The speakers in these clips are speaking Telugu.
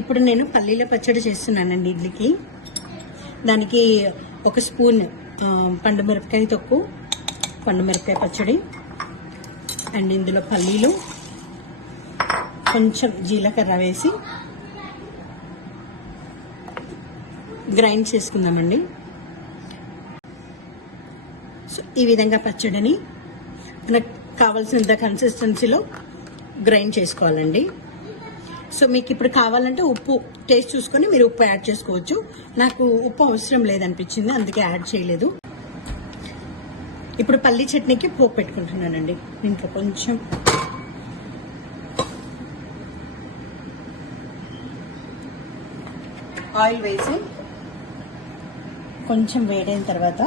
ఇప్పుడు నేను పల్లీల పచ్చడి చేస్తున్నానండి ఇడ్లీకి. దానికి ఒక స్పూన్ పండు మిరపకాయ తొక్కు పండు మిరపకాయ పచ్చడి అండ్ ఇందులో పల్లీలు కొంచెం జీలకర్ర వేసి గ్రైండ్ చేసుకుందామండి. సో ఈ విధంగా పచ్చడిని మనకు కావాల్సినంత కన్సిస్టెన్సీలో గ్రైండ్ చేసుకోవాలండి. సో మీకు ఇప్పుడు కావాలంటే ఉప్పు టేస్ట్ చూసుకొని మీరు ఉప్పు యాడ్ చేసుకోవచ్చు. నాకు ఉప్పు అవసరం లేదనిపించింది అందుకే యాడ్ చేయలేదు. ఇప్పుడు పల్లి చట్నీకి పోపు పెట్టుకుంటున్నానండి. దీంట్లో కొంచెం ఆయిల్ వేసి కొంచెం వేడైన తర్వాత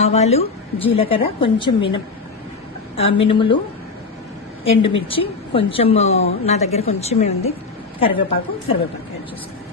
ఆవాలు జీలకర్ర కొంచెం మిన మినుములు ఎండుమిర్చి కొంచెం నా దగ్గర కొంచెమే ఉంది. కరివేపాకు కరివేపాకు యాడ్ చేస్తాను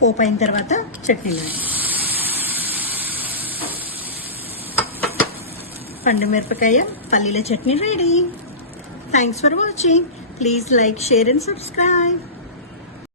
పోపు అయిన తర్వాత చట్నీ వేయాలి. పండు మిరపకాయ పల్లీల chutney ready. Thanks for watching please like share and subscribe